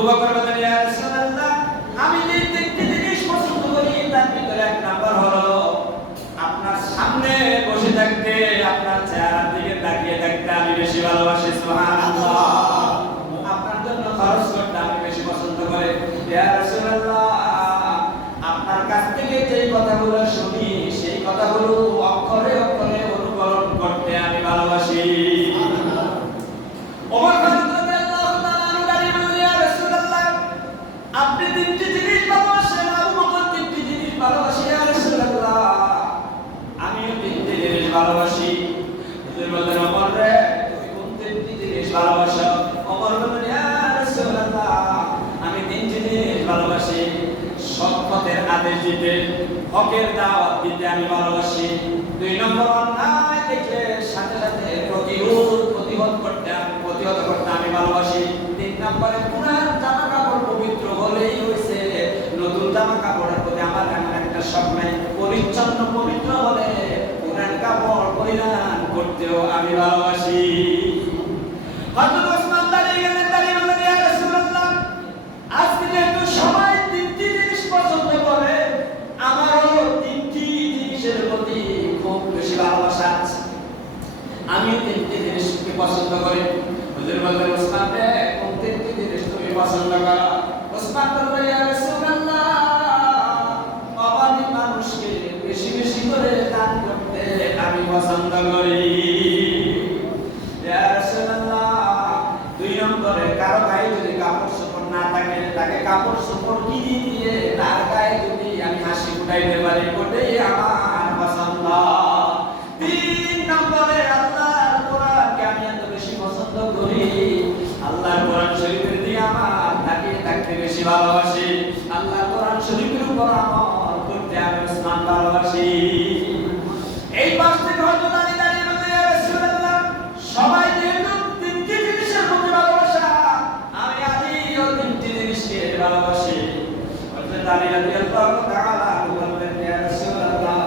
বকর বলেন ইয়া রাসূলুল্লাহ আমি যে তিনটি জিনিস পছন্দ করি তার ভিতরে এক নাম্বার হলো আপনার সামনে বসে থাকতে আপনার চেহারার দিকে তাকিয়ে থাকতে আমি বেশি ভালোবাসি সুবহানাল্লাহ আপনার জন্য খরচ করতে আমি বেশি পছন্দ করি ইয়া রাসূলুল্লাহ আপনার কাছ থেকে যে কথাগুলো শুনি সেই কথাগুলো অক্ষরে অক্ষরে অনুকরণ করতে আমি ভালোবাসি ওমর ফারুক রাদিয়াল্লাহু তাআলা আনহু দাঁড়িয়ে বললেন ইয়া রাসূলুল্লাহ আপনি তিনটি জিনিস ভালোবাসেন আবু বকর তিনটি জিনিস ভালোবাসেন ইয়া রাসূলুল্লাহ আমিও তিনটি জিনিস ভালোবাসি হুজুর বললেন ওমর রে তুমি কোন তিনটি জিনিস ভালোবাসো ওমর বললেন ইয়া রাসূলুল্লাহ আমি তিনটি জিনিস ভালোবাসি সৎ পথের আদেশ দিতে হকের দাওয়াত দিতে আমি ভালোবাসি দুই নম্বর অন্যায় দেখলে সাথে সাথে প্রতিহত করতে আমি ভালোবাসি তিন নম্বরে পুরান জামা কাপড় পবিত্র হলেই হয়েছে নতুন জামা কাপড়ের প্রতি আমার এমন একটা শখ নাই পরিচ্ছন্ন পবিত্র হলে পুরান কাপড় পরিধান করতেও আমি ভালোবাসি হযরত ওসমান দাঁড়িয়ে গেলেন দাঁড়িয়ে বললেন ইয়া রাসূলুল্লাহ আজকে যেহেতু সবাই তিনটি জিনিস পছন্দ করে আমারও তিনটি জিনিসের প্রতি খুব বেশি ভালোবাসা আছে আমি তিনটি জিনিসকে পছন্দ করি হুজুর বললেন ওসমান রে কোন তিনটি জিনিস তুমি পছন্দ করো ওসমান বললেন ইয়া রাসূলুল্লাহ অভাবী মানুষকে বেশি বেশি করে দান করতে আমি পছন্দ করি ইয়া রাসূলুল্লাহ দুই নম্বরে কারো গায়ে যদি কাপড় চোপড় না থাকে তাকে কাপড় চোপড় কিনে দিয়ে তার গায়ে যদি আমি হাসি ফুটাইতে পারি ওটাই আমার পছন্দ তিন নম্বরে আল্লাহর কোরআনকে আমি এত বেশি পছন্দ করি আল্লাহর কোরআন শরীফের দিকে আমার তাকিয়ে থাকতে বেশি ভালোবাসি আল্লাহর কোরআন শরীফের উপর আমল করতে আমি ওসমান ভালোবাসি এই পাশ থেকে হয়তো দাঁড়িয়ে দাঁড়িয়ে বলতে ইয়া রাসূলুল্লাহ সবাই যেহেতু তিনটি জিনিসের প্রতি ভালোবাসা আমি আলীও তিনটি জিনিসকে ভালোবাসি হযরত আলী রাদিয়াল্লাহু তাআলা আনহু বললেন ইয়া রাসূলুল্লাহ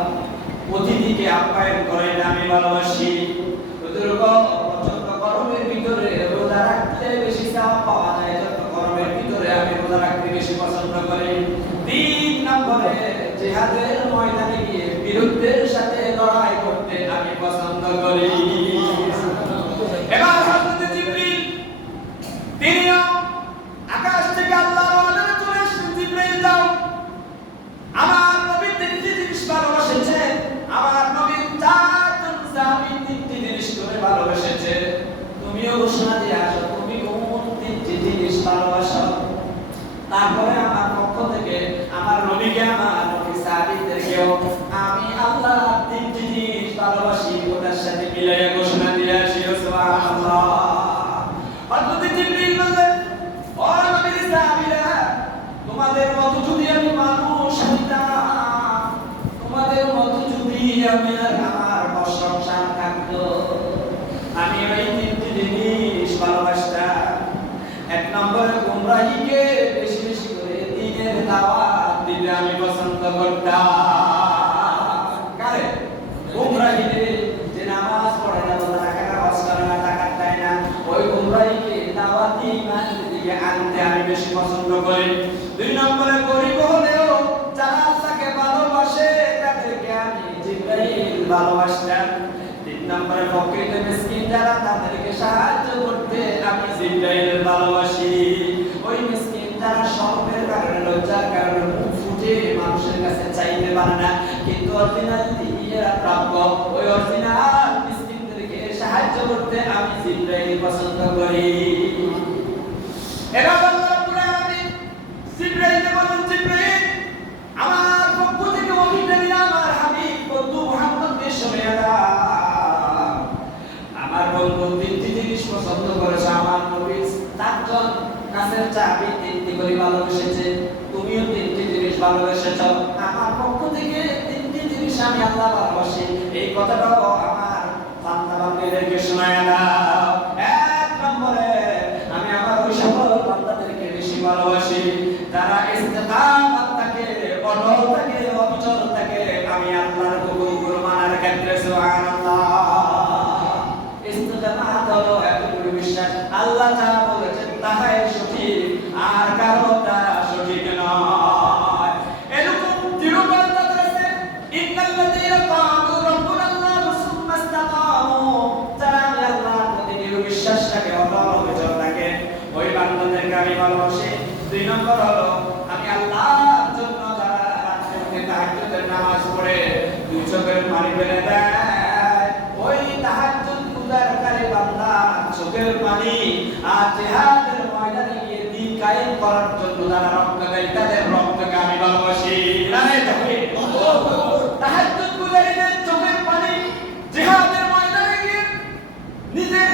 অতিথিকে আপ্যায়ন করেন আমি ভালোবাসি হুজুর প্রচন্ড গরমের ভিতরে রোজা রাখতে বেশি সওয়াব পাওয়া যায় যত গরমের ভিতরে আমি রোজা রাখতে বেশি পছন্দ করি তিন নম্বরে জিহাদের ময়দানে গিয়ে বিরুদ্ধের সাথে লড়াই করতে আমি পছন্দ করি এবার হযরত জিবরিল তিনিও আকাশ থেকে আল্লাহর অর্ডারে চলে এসেছেন জিবরিল যাও আমার নবী তিনটি জিনিস ভালোবাসেছে আমার নবী চারজন সাহাবী তিনটি জিনিস করে ভালোবেসেছে তুমিও ঘোষণা দিয়ে আসো তুমি কোন তিনটি জিনিস ভালোবাসো তারপরে আমার পক্ষ থেকে আমার নবীকে আমার নবী সাহাবীদেরকেও আমি আল্লাহ তিনটি জিনিস ভালোবাসি ওটার সাথে মিলাইয়া ঘোষণা দিয়ে আসি সুবহানাল্লাহ হযরত জিবরিল বললেন ও নবীর সাহাবীরা তোমাদের মত যদি আমি মানুষ হইতাম তোমাদের মত যদি আমি আমার প্রশংসা থাকতো আমি ওই তিনটি জিনিস ভালোবাসতাম এক নম্বরে গুমরাহিকে বেশি বেশি করে দ্বীনের দাওয়াত দিতে আমি পছন্দ করতাম কারে গুমরাহিকে যে নামাজ পড়ে না রোজা রাখে না হজ করে না যাকাত দেয় না ওই গুমরাহিকে দাওয়াত ঈমানের দিকে আনতে আমি বেশি পছন্দ করি দুই নম্বরে গরিব হলেও যারা আল্লাহকে ভালোবাসে তাদেরকে আমি জিবরাইল ভালোবাসতাম তিন নম্বরে ফকির মিসকিন যারা তাদেরকে সাহায্য করতে আমি জিবরাইল ভালোবাসি ওই মিসকিন যারা স্বল্পের কারণে লজ্জার কারণে মুখ ফুটে মানুষের কাছে চাইতে পারে না কিন্তু অরিজিনালি এরা প্রাপ্য ওই অরিজিনাল মিসকিনদেরকে সাহায্য করতে আমি জিবরাইল পছন্দ করি এরা আল্লাহ রাব্বুল আলামিন জিবরাইল বলেন জিবরাইল আমার পক্ষ থেকে ওহীটা নিয়ে আমার হাবিব বন্ধু মুহাম্মদকে শোনায়া দাও আমার বন্ধু তিনটি জিনিস পছন্দ করেছে আমার নবী চারজন কাছের চাবি তিনটি করে ভালোবেসেছে তুমিও তিনটি জিনিস ভালোবেসেছো আমার পক্ষ থেকে তিনটি জিনিস আমি আল্লাহ ভালোবাসি এই কথাটাও আমার বান্দা বান্দীদেরকে শোনায়া দাও এক নম্বরে আমি আমার ওই সকল বান্দাদেরকে বেশি ভালোবাসি যারা ইস্তেকামত থাকে অটল থাকে অবিচল থাকে আমি আল্লাহর হুকুমগুলো মানার ক্ষেত্রে সুবহানাল্লাহ ইস্তেকামত হলো এতটুকু বিশ্বাস আল্লাহ যা বলেছেন তাহাই সঠিক আর দুই নম্বর হলো আমি আল্লাহর জন্য যারা রাত্রে তাহাজ্জুদের নামাজ পড়ে দুই চোখের পানি ফেলে দেয়, ওই তাহাজ্জুদ গুজারকারী বান্দা চোখের পানি আর জিহাদের ময়দানে গিয়ে দিন কায়েম করার জন্য যারা রক্ত দেয় তাদের রক্তকে আমি ভালোবাসি। নারায়ে তাকবীর। তাহাজ্জুদ গুজারীদের চোখের পানি জিহাদের ময়দানে গিয়ে নিজের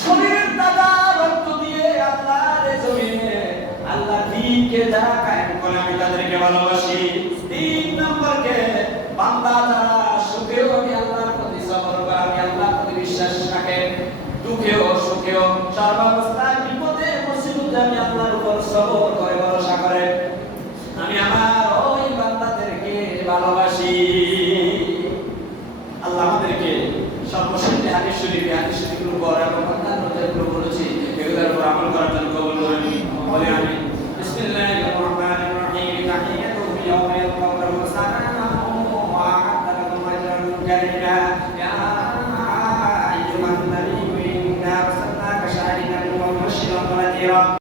শরীরের তাজা রক্ত দিয়ে আল্লাহর জমিনে আল্লাহ দ্বীনকে যারা কায়েম করে আমি তাদেরকে ভালোবাসি। তিন নম্বরকে বান্দা যারা সুখেও আমি আল্লাহর প্রতি সবর করে, আমি আল্লাহর প্রতি বিশ্বাস রাখে, দুঃখেও সুখেও সর্বাবস্থায় বিপদে মুসিবতে আমি আল্লাহর উপর সবর করে ভরসা করে আমি আমার ওই বান্দাদেরকে ভালোবাসি। আল্লাহ আমাদেরকে সর্বশেষে হাদিস শরীফের উপর এবং অন্যান্য যেগুলো বলেছি এগুলোর উপর আমল করার জন্য কবুল করেন। বলে আমি বিসমিল্লাহির রহমানির রহিম। তাহিয়াতুহু ইয়াওমা ইয়ালকাউনাহু সালামু ওয়া আ'তালাহু আজরান কারীমা ইয়া আইয়ুহান নাবিয়্যু ইন্না আরসালনাকা শাহিদান ওয়া মুবাশশিরান ওয়া নাযীরা